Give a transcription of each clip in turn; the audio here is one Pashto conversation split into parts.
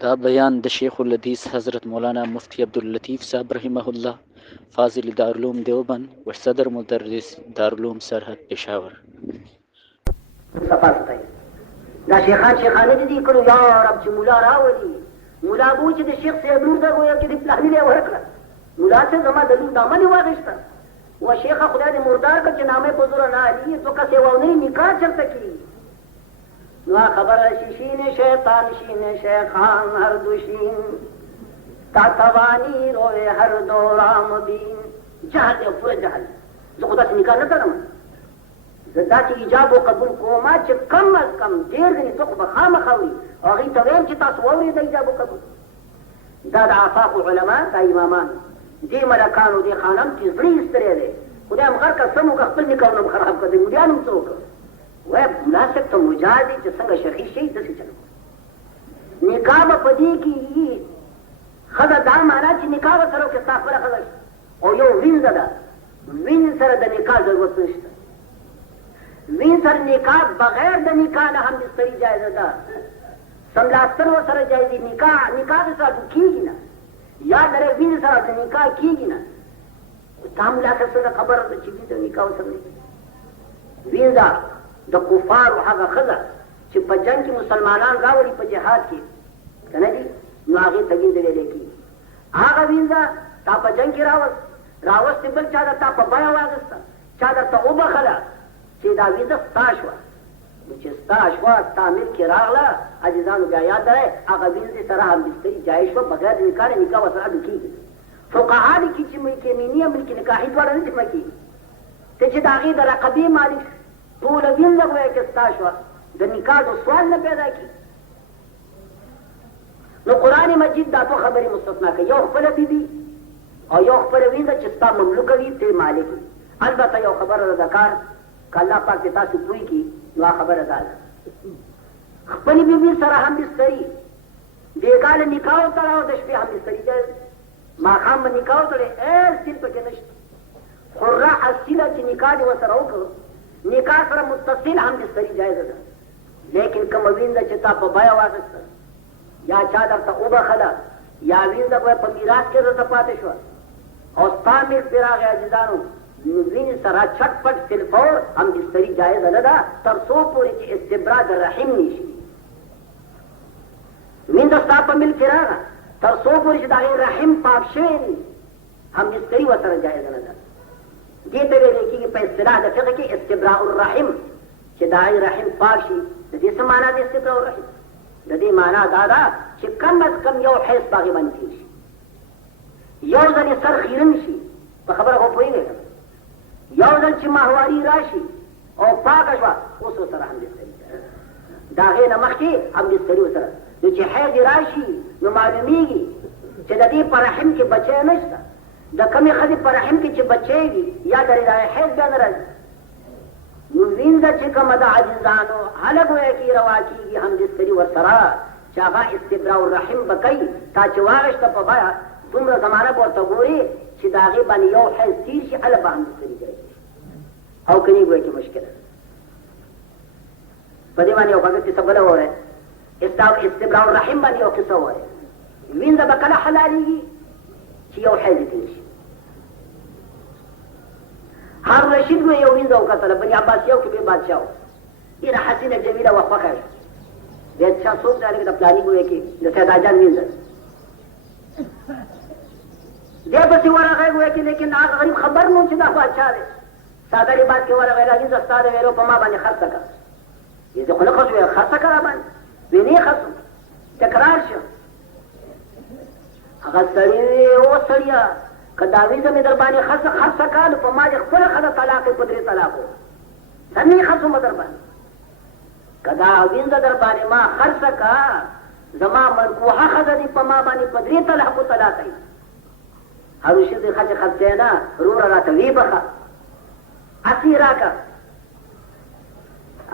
دا بیان د شیخ الحدیث حضرت مولانا مفتی عبداللطیف صاحب رحمه الله فاضل دارالعلوم دیوبند و صدر مدرس دارالعلوم سرحد پېښور. صفات دا شیخانه دي کړو یا رب چې مولا راولي مولا بو چې د شیخ صاحب نور دا وایي چې د پلانې له ورکړه مولا څه زما د لور دامن واغښته و شیخ خدای دې مردار کړ چې نامې په زور نه علي تو کا سیوونه نکاح چرته کی نو خبر شیشین شیطان شین شیخان هر دوشین تا توانی روی هر دورام بین جهل دی پورا جهل زه خدا څخه نکاح نه کوم زه دا چې ایجاب او قبول کوم چې کم از کم ډېر غني څوک به خامخا وي هغې ته ویم چې تاسو واورئ د ایجاب او قبول دا د آفاقو علما دا امامان دې ملکانو دې خانم چې زړه یې ستړی دی خدای هم غر که سم وکړه خپل نکاحونه هم خراب کړه د مریانو هم څه وکړه وایه مناسب ته مجاز دی چې څنګه شخص شي داسې چل نکاح به په دې کې ښځه دا معنا چې نکاح به سره وکړې ستا خپله ښځه شي او یو وینځه ده وین سره د نکاح ضرورت نشته وین سره نکاح بغیر د نکاح نه هم بستري جایزه ده سملاستر ورسره جایز دي نکاح د سره کېږي نه یا درې وین سره د نکاح کېږي نه تا ملا څه خبره ده چې وین د نکاح سره وینځه د کفارو هغه ښځه چې په جنګ کې مسلمانان راوړي په جهاد کې که نه دي نو هغې ته وینځه ویلی کېږي هغه وینځه تا په جنګ کې راوستې بل چا درته په بیه واخېسته چا درته وبخله چې دا وینځه ستا شوه نو چې ستا شوه ستا ملک کې راغله عزیزانو بیا یاد لرئ هغه وینځې سره همبستري جایز شوه بغیر د نکاح نه نکاح ورسره اډو کېږي فقها لیکي چې ملک یمیني او ملک نکاحي دواړه نه جمع کېږي ته چې د هغې د رقبې مالک ټوله وینځه ګویا چې ستا شوه د نکاح د سوال نه پیدا کېږي نو قرآن مجید دا دوه خبرې مستثنا کوي یو خپله بیبي او یو خپله وینځه چې ستا مملوکه وي ته مالک وي البته یو خبره ده د کار که الله پاک دې تاسو پوه کړي نو هغه خبره دا ده خپلې بیبي سره هم بستري بېګاله نکاح وتړه او د شپې هم بستري جایز ماښام به نکاح وتړې هېڅ سیل پکې نشته حره اصیله چې نکاح دې ورسره وکړو نکاح سره متصل هم بستري جایزه ده لیکن کومه وینځه چې تا په بیه واخېسته یا چا درته وبخله یا وینځه به په میراث کې درته پاتې شوه او ستا ملک پرې راغی عزیزانو نو وینې سره چټ پټ فلفور هم بستري جایزه نه ده تر څو پورې چې استبرا د رحم نه شي وینځه ستا په ملک کې راغله تر څو پورې چې د هغې رحم پاک شوی وي هم بستري ورسره جایزه نه ده دې ته ویل کېږي په اصطلاح د فقه کې استبراء الرحم چې د هغې رحم پاک شي د دې څه معنا د استبراء الرحم د دې معنا دا ده چې کم از کم یو حیث په هغې باندې تېر شي یو ځل یې سر خیرن شي په خبره خو پوهېږئ که یو ځل چې ماهواري راشي او پاکه شوه اوس ورسره هم بستري د هغې نه مخکې هم بستري ورسره نو چې حیض راشي نو معلومیږي چې د دې په رحم کې بچی نشته د کمې ښځې په رحم کې چې بچی وي یا درې د حیض بیا نه راځي نو وینځه چې کومه د عزیزانو هله ګویا کې روا کېږي هم بستري ورسره چې هغه استبراء الرحم به کوي تا چې واغېشته په بیه دومره زمانه به ورته ګوري چې د هغې باندې یو حیض تېر شي هله به هم بستري کوي او که نه ګویا کې مشکله په دې باندې یو خوږه کیسه بله ووایه استبراء الرحم باندې یو کیسه ووایه وینځه به کله حلالېږي چې یو حیض تېر شي هارون رشید وی یو وینځه وکتله بني عباسیو کې بیا بادشاه و ډېره حسینه جمیله وه خوښه وه بیا چا څوک دی هلکه د فلاني ګویا کې د سیداجان وینځه دی پسې ورغی ګویا کې لیکن هغه غریب خبر نه و چې دا بادشاه دی ساده لباس کې ورغی دا وینځه ستا د ویلو په ما باندې خرڅه کړه وی زه خو نه خرڅ ویل خرڅه کړه راباندې وی نه یې خرڅ تکرار شو هغه سړي وی او سړیه که دا وینځه مې در باندې خرڅه کړه نو په ما دې خپله ښځه طلاق یې په 3 طلاق و څنګه یې خرڅومه در باندې که دا وینځه در باندې ما خرڅه کړه زما منکوحه ښځه دې په ما باندې په 3 طلاقو طلاق یې هارون رشید وی ښه چې خرڅی نه وروره راته ویې بخه هسې یې راکړه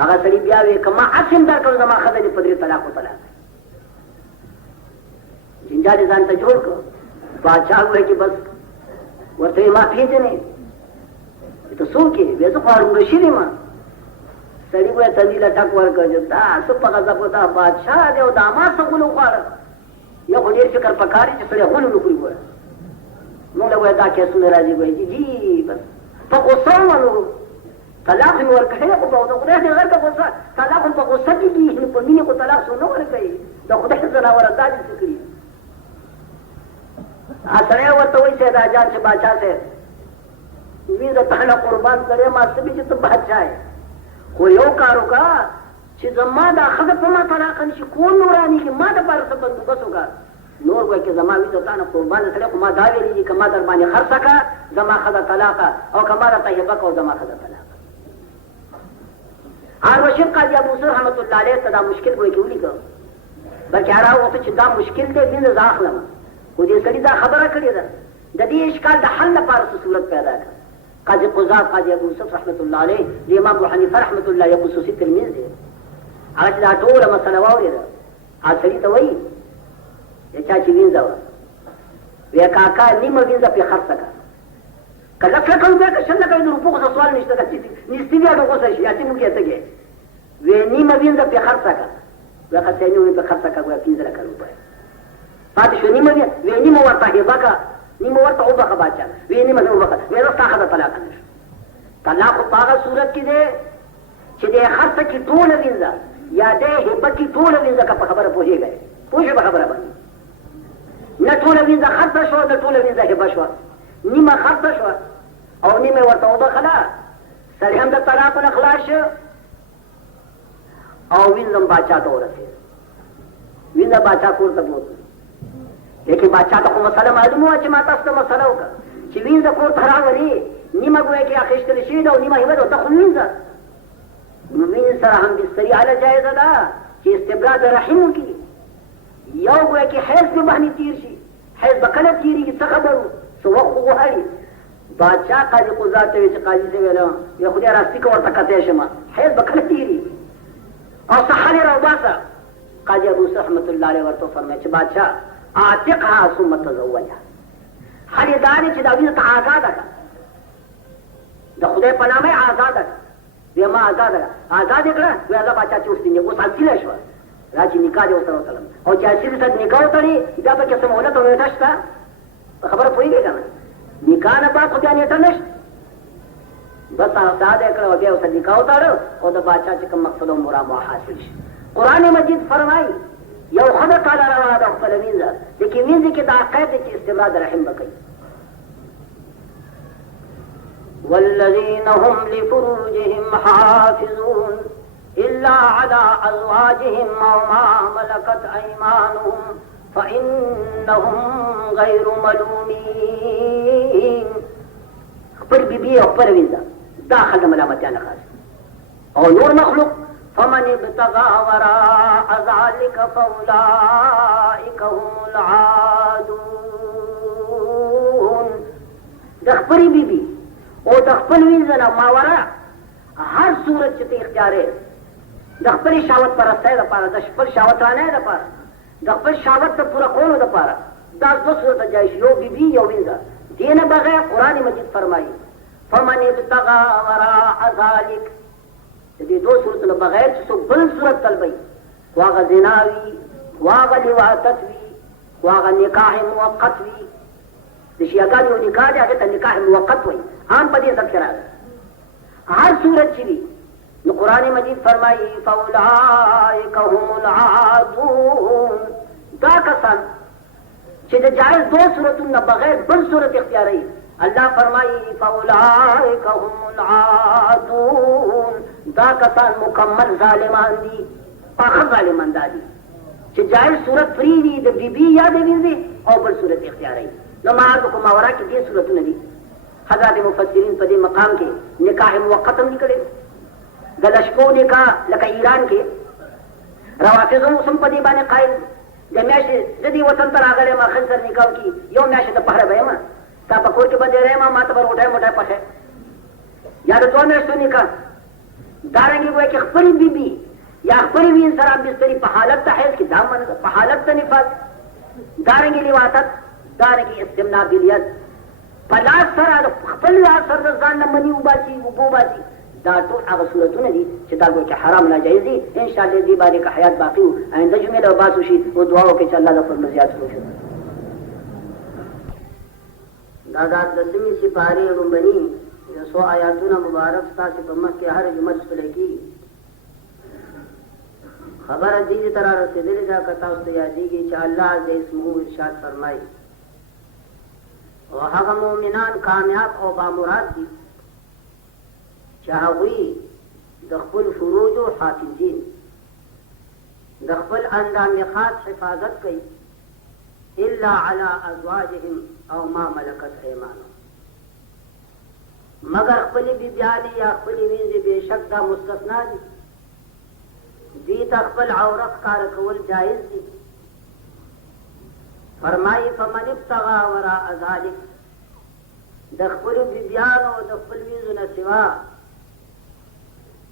هغه سړي بیا وی که ما هسې هم درکړو زما ښځه دې په 3 طلاقو طلاق یې جنجال یې ځان ته جوړ کړ بادشاه وویل چې بس ورته یې ما پېژنې ته څوک یې ویې زه خو هارون رشید یم سړي وویل تندي له ټک ورکړ چې دا څه په غضب دا بادشاه دی او دا ما څه غولو خوړه یو خو ډېر فکر پکار چې سړی غولو نه کړي. ګوره موږ له وایي دا کیسونه راځي وایي جي بس په غوسه ولو طلاق مې ورکړی خو په خدای دې غر ته غوسه طلاق هم په غوسه کې دي نو په مینې خو طلاق څو نه ورکوي د خدای ځناوره دا دې څه کړي. سړی ورته وایي سیدا جان چې باچا صاحب وی د تا نه قربان کړی ما څه چې ته باچا یې خو یو کار وکړه چې زما دا ښځه په ما طلاقه نه شي کور نورانېږي ما دپاره څه بندوبست وکړه. نور ګویا کې زما وي د تا نه قربان سړی خو ما دا ویلي دي که ما در باندې خرڅه کړه زما ښځه طلاقه او که ما راته هبه کړه زما ښځه طلاقه. رشید قاضي ابو سر رحمت الله علیه ته دا مشکل ګویا کې ولیکه بلکې هغه وخت چې دا مشکل دی وینځه زه اخلم خو دې سړي دا خبره کړې ده د دې اشکال د حل لپاره څه صورت پیدا کړه. قاضي قضات قاضي ابو یوسف رحمت الله علیه د امام ابو حنیفه رحمت الله یو خصوصي تلمیذ دی. هغه چې دا ټوله مسله واورېده هغه سړي ته وایي د چا چې وینځه وه وی کاکا نیمه وینځه پرې خرڅه کړه که لس لکه روپۍ که شل لکه د روپو خو سوال نشته ده چې نیستي بیا د غوسه شي یاتې موږ یې څه کوې وی نیمه وینځه پرې خرڅه کړه وی خرڅیاني وایي پرې خرڅه کړه ګویا 15 لکه روپۍ پاتې شو نیمه وی نیمه ورته هبه کړه نیمه ورته وبخه باچا وی نیمه زه وبخه وی زه ستا ښځه طلاقه نه شو. طلاق خو په هغه صورت کې دی چې دی خرڅه کړي ټوله وینځه یا دی هبه کړي ټوله وینځه که په خبره پوهېږئ پوه شو په خبره باندې نه ټوله وینځه خرڅه شوه نه ټوله وینځه هبه شوه نیمه خرڅه شوه او نیمه ورته وبخله سړی هم د طلاقو نه خلاص شو او وینځه باچا ته ورسېد. وینځه باچا کور ته بوتله لیکن باچا ته خو مسله معلومه وه چې ما تاسو ته مسله وکړه چې وینځه کور ته راولي نیمه ګویا کې اخیستل شوې ده او نیمه هبه ده ته خو وینځه نو وینځ سره هم بستري حاله جایزه ده چې استبرا د رحم وکړي. یو ګویا کې حیض دې باندې تېر شي حیض به کله تېرېږي څه خبرو څه وخت خو وهړي. باچا قاضي قضات ته وایي چې قاضي ته ویله یا خدای راستي که ورته کتی شم حیض به کله تېرېږي او څه حل یې راوباسه. قاضي ابو یوسف رحمت الله علیه ورته وفرمایي چې باچا اعتقها ثم تزوجها حل یې دا دی چې دا وینځه ته ازاده کړه د خدای په نامه یې ازاده کړه وی ما ازاده کړه ازاد یې کړه وی الله باچا چې اوس اوس اصیله شوه را چې نکاح دې ورسره وتړم او چې اصیل سره نکاح وتړي بیا پکې څه مهلت او نیټه شته په خبره پوهېږئ که نه نکاح نه بعد خو بیا نیټه نشته بس ازاده یې کړه او بیا ورسره نکاح وتړه او د باچا چې کوم مقصد او مرام حاصل شي. قرآن مجید فرمایي یو ښځه تعالی روا ده خپله وینځه لیکن وینځې کې دا قید دی چې استمرار د رحم به کوي. والذین هم لفروجهم حافظون إلا على أزواجهم أو ما ملكت أيمانهم فإنهم غير ملومين. خپل بیبي او خپله وینځه داخل د ملامتیا نه خاص او نور مخلوق فمن ابتغى وراء ذلك فأولئك هم العادون. د خپلې بیبي او د خپل وینځه نه ماوراء هر صورت چې ته اختیارې د خپلې شهوت پرستۍ دپاره د خپل شهوترانۍ دپاره د خپل شهوت د پوره کولو دپاره دا دوه صورته جایز یو بیبي یو وینځه دې نه بغیر قرآن مجید فرمایي فمن ابتغى وراء ذلك د دې دوه صورتونو بغیر چې څوک بل صورت طلبوي خو هغه زنا وي خو هغه لواطت وي خو هغه نکاح موقت وي د شیعهګانو یو نکاح دی هغې ته نکاح موقت وایي عام په دې سب کې راغلی هر صورت چې وي نو قرآن مجید فرمایي فاولئک هم العادون. دا کسان چې د جایز دو صورتونو نه بغیر بل صورت اختیاروي الله فرمایي فاولئک هم العادون. دا کسان مکمل ظالمان دي پاخه ظالمان دا دي چې جایز صورت فری وي د بیبي یا د وینځې او بل صورت اختیاروي. نو معاذ کو ماورا کې دې صورتونه دي. حضرات مفسرین په دې مقام کې نکاح موقت هم نکړي د لشکو نکاح لکه ایران کې روافض هم اوس هم په دې باندې قایل د میاشتې زه دې وطن ته راغلی ما ښځې سره نکاح وکړي یو میاشت د پهره به یم ستا په کور کې به دې ریم ما ته به روټۍ موټۍ پخې یا د 2 میاشتو نکاح دارنګې ګویا چې خپلې بیبي یا خپلې وین سره بستري په حالت د حیض کې دا منه ده په حالت د نفاس دارنګې لواطت دارنګې استمناء بلیت په لاس سره خپل لاس سره د ځان نه مني وباسي اوبه وباسي دا ټول هغه صورتونه دي چې تا ګویا کې حرام ناجایز دي. ان شاء الله دې باندې که حیات باقي وو آینده جمعې له باسو شي او دعا وکړي چې الله د خپل مزیات وشي. دا د 10مې سپارې لومړني د 100 آیاتونه مبارک ستاسو په مخ کې هر جمعه څپلی کېږي. خبره دې ته را رسېدلې ده که تاسو ته یادېږي چې الله د اسمه ارشاد فرمایي او هغه مؤمنان کامیاب او بامراد دي چې هغوی د خپل فروجو حافظین د خپل اندام خاص حفاظت کوي الا علی ازواجهم او ما ملکت ایمانهم، مگر خپلې بیبیانې یا خپلې وینځې بېشک دا مستثنا دي. دوی ته خپل عورت ښکاره کول جایز دي. فرمایي فمن ابتغى وراء ذلک، د خپلو بیبیانو د خپل وینځو نه سوا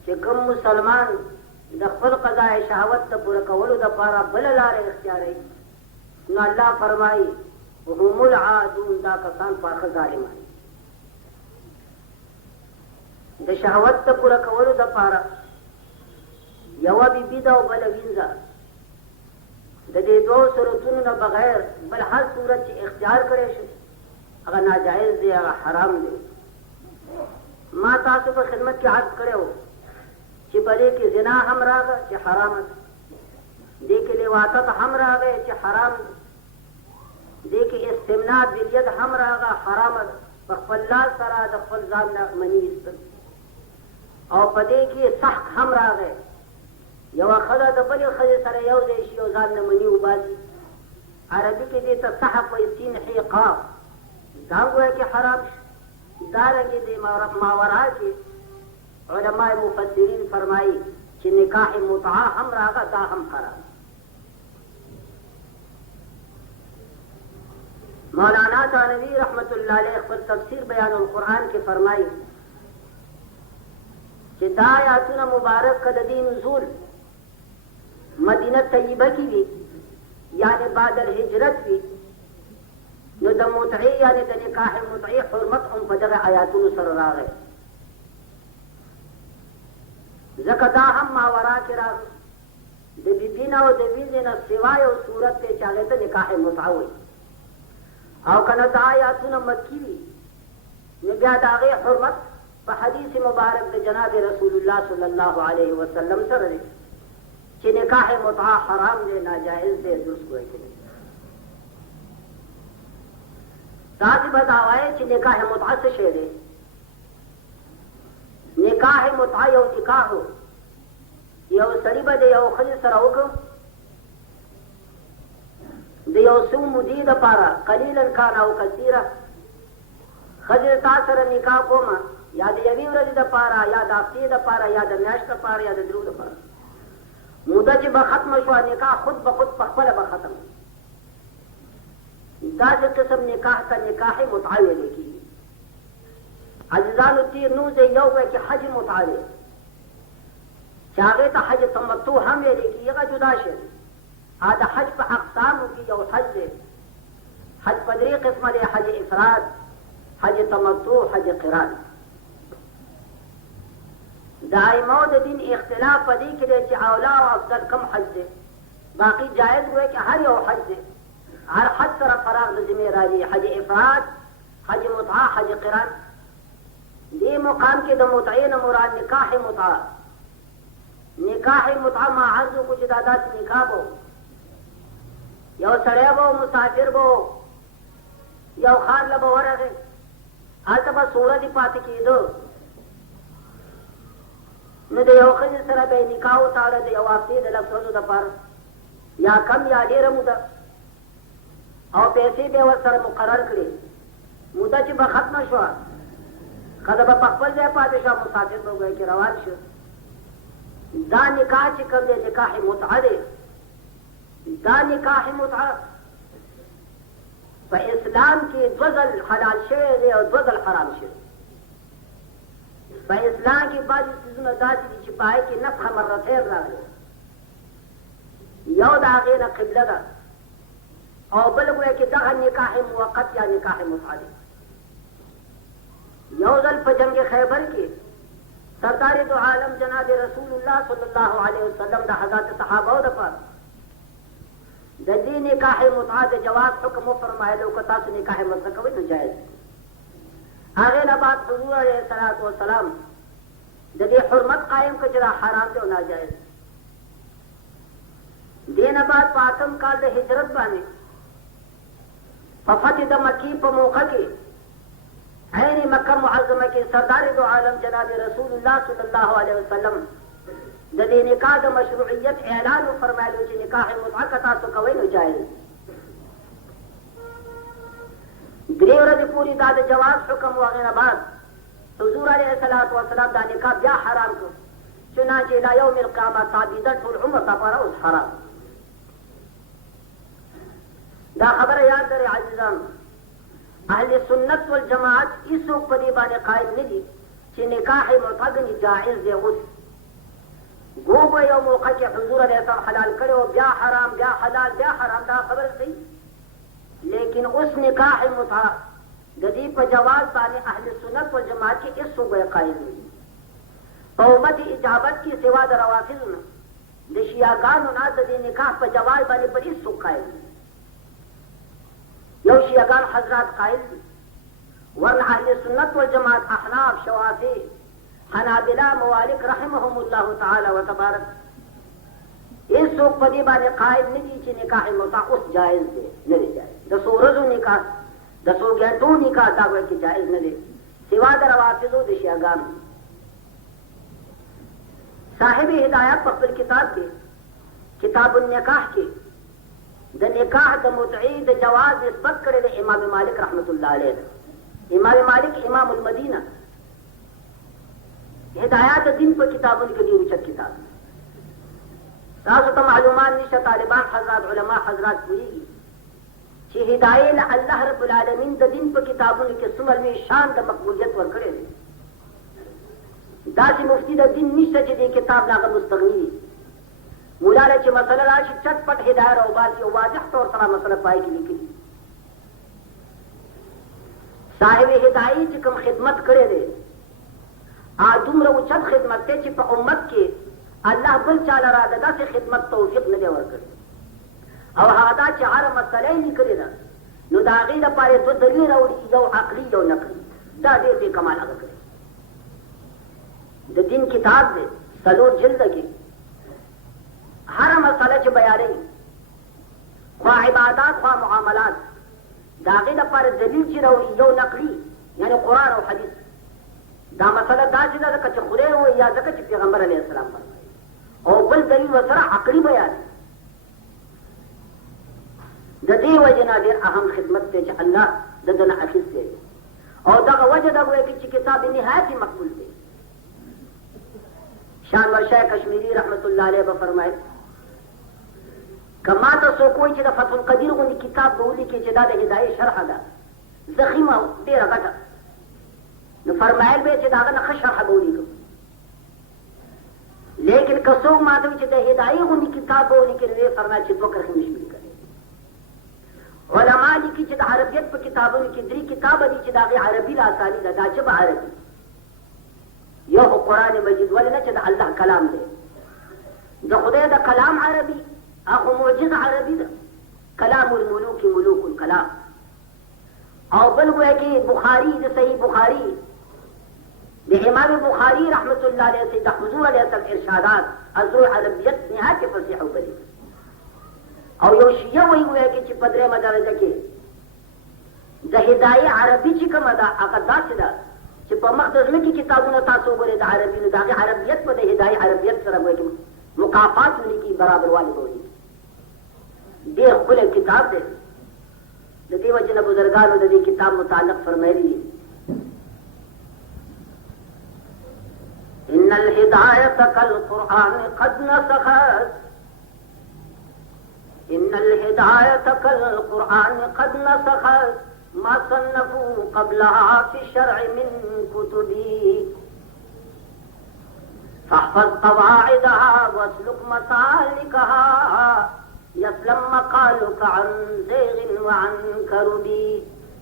چې کوم مسلمان د خپل قضای شهوت ته پوره کولو دپاره بله لاره اختیاروي نو الله فرمایي هم العادون، دا کسان پاخه ظالمان د شهوت ته پوره کولو دپاره یوه بیبي ده او بله وینځه د دې دوو صورتونو نه بغیر بل هر صورت چې اختیار کړی شي هغه ناجایز دی، هغه حرام دی. ما تاسو په خدمت کې عرض کړی و چې په دې کې زنا هم راغی چې حرام ده، دې کې لواطت هم راغی چې حرام ده، دې کې استمناء بالید هم راغی حرام ده، په خپل لاس سره د خپل ځان نه مني ایستل، او په دې کې سحق هم راغی یوه ښځه د بلې ښځې سره یو ځای شي او ځان نه مني وباسي. عربي کې دې ته سحق وایي سین حې قاف، دا ګویا کې حرام شي. دارنګې د ماورا کې علماء مفسرین فرمایي چې نکاح متعه هم راغه دا هم حرام. مولانا ثانوي رحمت الله علیه خپل تفسیر بیان القرآن کې فرمایي چې دا آیاتونه مبارک که د دې نزول مدینه طیبه کې وي یعنی بعد الهجرت وي نو د متعې یعنی د نکاح متعې حرمت هم په دغه آیاتونو سره راغی، ځکه دا هم ماورا کې راغی. د بیبي نه او د وینځې نه سوا یو صورت دی چې هغې ته نکاح متعه وایي، او که نه دا آیاتونه مکي وي نو بیا د هغې حرمت په حدیث مبارک د جناب رسول الله صلی الله علیه وسلم سره دی چې نکاح متعه حرام دی، ناجایز دی، درست کوی کړي. تاسو به دا وایئ چې نکاح متعه څه شی دی؟ نکاح متعه یو نکاح و، یو سړي به د یو ښځې سره وکړ د یو څو مودې دپاره، قلیلا کان او کثیره. ښځې تا سره نکاح کومه یا د یوې ورځې دپاره یا د هفتې دپاره یا د میاشت دپاره یا د درو دپاره، موده چې به ختمه شوه نکاح خود به خود پخپله به ختم. داسې قسم نکاح ته نکاح متعه ویلی کېږي. عزیزانو تیر نو دی یو وی چې حج متعه دی چې هغې ته حج تمتع هم ویلی کېږي، هغه جدا شی دی. د حج په اقسامو کې یو حج دی، حج په 3 قسمه دی، حج افراد، حج تمتع، حج قران. د ائمو د دین اختلاف په دې کې دی چې اولا او افضل کم حج دی، باقي جایز وی چې هر یو حج دی، هر حج سره فراغ د ذمې راځي، حج افراد، حج متعه، حج قران. دې مقام کې د متعې نه مراد نکاح متعه. نکاح متعه ما عرض وکړو چې دا داسې نکاح به یو سړی به مسافر به یو ښار له به ورغی، هلته به سوړه دې پاتې کېده، نو د یو ښځې سره به یې نکاح وتاړه د یو هفتې د 10 ورځو دپاره یا کم یا ډېره موده، او پیسې به یې ورسره مقرر کړې. موده چې به ختمه شوه ښځه به په خپل ځای پاتې شوه، مسافر به وګویا کې روان شو. دا نکاح چې کوم دی نکاح متعه دی. دا نکاح متعه په اسلام کې 2 ځل حلال شوی دی او 2 ځل حرام شوی. په اسلام کې بعضې څیزونه داسې دي چې په هغې کې نفخه مرتين راغلی، یو د هغې نه قبله ده او بل ګویا کې دغه نکاح موقت یا نکاح متعه دی. یو ځل په جنګ خیبر کې सरदार दो आलम जनाब रसूलुल्लाह सल्लल्लाहु अलैहि वसल्लम दा हज़रत सहाबा द पर द दी निकाह मुतआ द जवाब हुक्म फरमायलो को तास निकाह मत कोई न जायज आगे ना बात हुजूर अलैहि सलातो व सलाम द दी हुर्मत कायम कजरा हराम दे ना जायज देना बात पातम काल द हिजरत बाने फफत द मक्की प मौका के ऐनी मक्का मुअज़्ज़मा के सरदार दो आलम जनाब रसूलुल्लाह सल्लल्लाहु अलैहि वसल्लम जदे निकाह द मशरूइयत ऐलान फरमायलो कि निकाह मुतआ कता तो कोई न जायज द्रेवरद पूरी दाद जवाब हुक्म वगैरह बाद हुजूर अलैहिस्सलातु वस्सलाम दा निकाह ब्या हराम को चुनांचे इला यौमिल क़ियामह ताबीदतुल उम्र तबरा उस हराम दा खबर याद करे अजीजान अहले सुन्नत वल जमात इस पदी बाने कायम नहीं कि निकाह मुतआ जायज है उस गो यो मौका के हुजूर अलैहि हलाल करे ब्या हराम ब्या हलाल ब्या हराम दा खबर सही लेकिन उस निकाह मुतआ गदी पर जवाज बाने अहले सुन्नत वल जमात के इस गए कायम नहीं तौबत इजाबत की सिवा द रवाफिज न दिशियागान ना दी निकाह पर जवाज बाने पर इस कायम यौ शियागान हजरात कायल वरना अहले सुन्नत वल जमात अहनाफ शवाफी हनाबिला मवालिक रहमहुमुल्लाह ताला व तबारक इस पदी बाने कायम नहीं कि निकाह मुतआ उस जायज दे नहीं जायज दसो रोज़ो निकाह दसो घंटों निकाह दावे की जायज नहीं सिवा द रवाफिजो द शियागान साहिब हिदायत पखल किताब के किताबुन निकाह के द निकाह द मुतई द जवाज निस्बत करे द इमाम मालिक रहमतुल्लाह अलैह इमाम मालिक इमामुल मदीना हिदायत दिन पर किताबों के लिए उच्च किताब सासत मालूमान निशा तालिबान हजरत उलमा हजरत पूरी कि हिदायत अल्लाह रब्बुल आलमीन द दिन पर किताबों के सुमल में शान द मकबूलियत वर करे दासी मुफ्ती द दिन निशा जे किताब लाग मुस्तगनी मुलाला चे मसला राशि चटपट हिदायत और बात की वाज़ह तौर पर मसला पाई की लिखी साहिब हिदायत कम खिदमत करे दे आदुमर उच्चत खिदमत ते ची उम्मत के अल्लाह बल चाला रादा से खिदमत तौफीक न दे वर करे और हादा ची हर मसले नहीं करे दा नो दागी दा पारे दो दलील और यो अकली यो नकली दा दे कमाल अगर करे द दिन किताब दे सलोर जिल्द के हर मसला च बयाने ख्वा इबादत ख्वा मुआमलात दागे द पर दलील च रही यो नकली यानी कुरान और हदीस दा मसला दा च द कच खुरे हो या द कच पैगंबर अलैहि सलाम फरमाए और बल दलील वसरा अकली बयान द दी वजना दे अहम खिदमत से अल्लाह ददना अखिस से और दा वजह द कि किताब निहायत मकबूल थे शान वर्षा कश्मीरी रहमतुल्लाह अलैह फरमाए कमा तो सो कोई च फतुल कदीर को किताब बोली के जदा दे हिदायत शरह दा जखीमा दे रगटा न फरमाइल बे च दागा न शरह बोली को लेकिन कसो मादम च दे हिदायत को किताब बोली के वे फरमाए च बकर खमिश करे उलमा लिखी च अरबियत पर किताबों की दरी किताब दी च दागे अरबी ला साली दा जब अरबी यो कुरान मजीद वाले न च अल्लाह कलाम दे द खुदा दा कलाम अरबी आखो मोजिज अरबी दा कलामुल मुलूक मुलूकुल कलाम और बल हुआ कि बुखारी द सही बुखारी द इमाम बुखारी रहमतुल्लाह अलैह से द हुजूर अलैहि इरशादात अज़ुर अरबियत निहायत फसीह व बलीग और यो शिया वही हुआ कि च पदरे मदरजा के द हिदायत अरबी च का मदा अकदा सदा च पमखदज में की किताबों तासो बोले द अरबी ने दागे अरबियत पर द हिदायत अरबियत सर हुआ कि मुकाफात मिली की बराबर वाली बोली दे खुले किताब दे दी वजन बुजुर्गान दी किताब मुताल्लिक फरमाई इन्नल हिदायत कल कुरान कद नसखत इन्नल हिदायत कल कुरान कद नसखत मा सन्नफू क़ब्लहा फी शरअ मिन कुतुबी फहफ़ज़ क़वाइदहा वस्लुक मसालिकहा यसलम मकालुका अन ज़ैग़िन व अन करुबी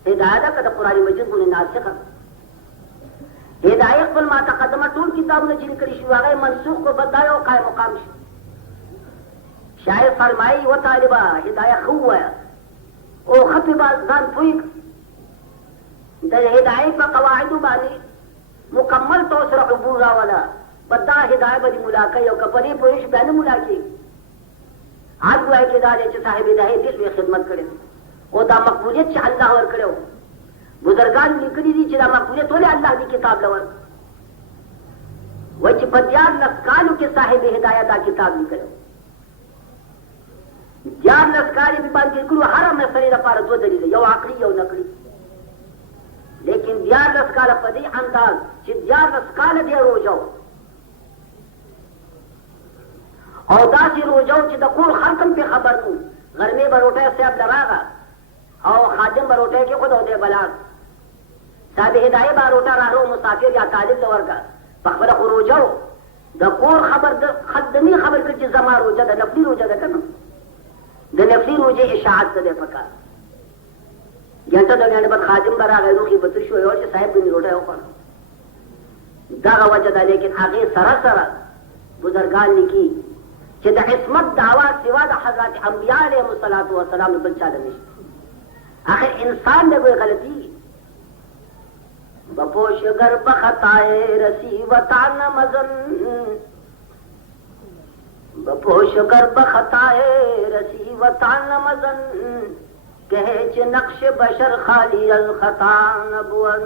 हिदायत का कुरान मजीद गुण नासिख هدايه خپل ما تقدمه ټول کتابونه چې لیکل شوي هغه منسوخ کو بدای او قائم مقام شي. شاعر فرمایي و طالبه هدايه خو او خطب ځان پوي د هدايه په قواعد باندې مکمل طور سره عبور راولا بدا هدايه به ملاقات او کپلي پويش باندې ملاقات عاد وای کې دا چې صاحب هدايه دې خدمت کړي او دا مقبولیت چې الله ور کړو بزرگان لیکلي دي چې دا مقبولیت ولې الله دې کتاب لور وای چې په دیار لسکالو کې صاحب هدايه دا کتاب لیکلو دیار لسکالي په باندې ګورو هر مسلې لپاره دوه دلیل یو عقلي یو نقلي لیکن دیار لسکاله په دې انداز چې دیار لسکاله دی روزو او داسې روزو چې د کور خلکم په خبر نو غرمه بروټه صاحب لراغه او خادم بروټه کې خود او دې بلاغ صاحب هدايه بروټه راهو مسافر یا طالب لورګه په خبره روزو د کور خبر د خدمي خبر کې چې زما روزه د نفلي روزه ده کنه د نفلي روزه اشاعت ته پکار ګټه د غاڼه په خادم براغه روخي بتر شو یو چې صاحب دې روټه وکړ دا وجه ده لیکن هغه سره سره بزرگان لیکي چې د عصمت دعوا سوا د حضرت انبیاء علیهم الصلوۃ والسلام بل چا نه آخر انسان نے کوئی غلطی بپوش گر بخطائے رسی وطان مزن بپوش گر بخطائے رسی وطان مزن کہے چ نقش بشر خالی الخطا نبون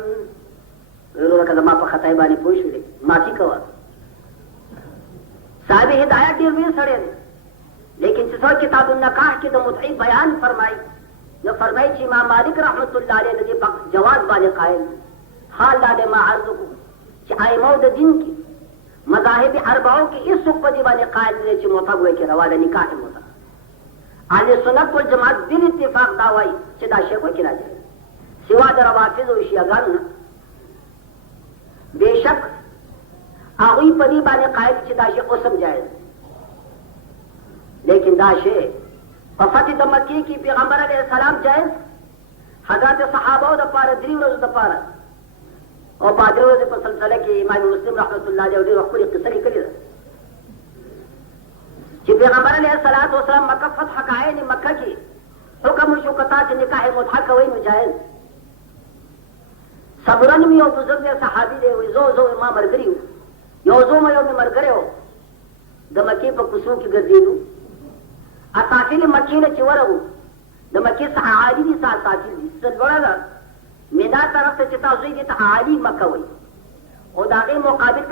ورو کله ما په خطای باندې پوښولې معافي کوه صاحب هدایت ډیر وی سره لیکن چې څو کتاب النکاح کې د مدعی بیان فرمایي نو فرمایي چې امام مالک رحمت الله علیه د جواز باندې قائل حال لاله ما عرض کو چې ائمه د دین کې مذاهب اربعو کې اس په دی باندې قائل دي چې متوجه کې روا د نکاح متوجه اهل سنت والجماعت دین اتفاق دا وایي چې دا شی کوي راځي سوا د روافض او شیعاګان बेशक आगुई पदी बाने कायद ची दाशे को समझाए लेकिन दाशे वफाती द मक्की की पैगंबर अलैहिस्सलाम जायज हजरत सहाबा द पार द्री रोज द पार और पादरी रोज पर सिलसिले की इमाम मुस्लिम रहमतुल्लाह अलैहि व पूरी किस्सा की करी कि पैगंबर अलैहिस्सलाम मक्का फतह काए ने मक्का की हुक्म शुकता से निकाह मुतहा कोई मुजाहिद صبرن می او بزرگ صحابي دی زو ما مرګریو یو زو ما یو می مرګریو د مکه په کوڅو کې ګرځېدو اساسي مکه نه چې ورغو د مکه صحابي دي ساتي دي څلورا میدا طرف ته چې تاسو یې ته عالی مکه وای او داغه مقابل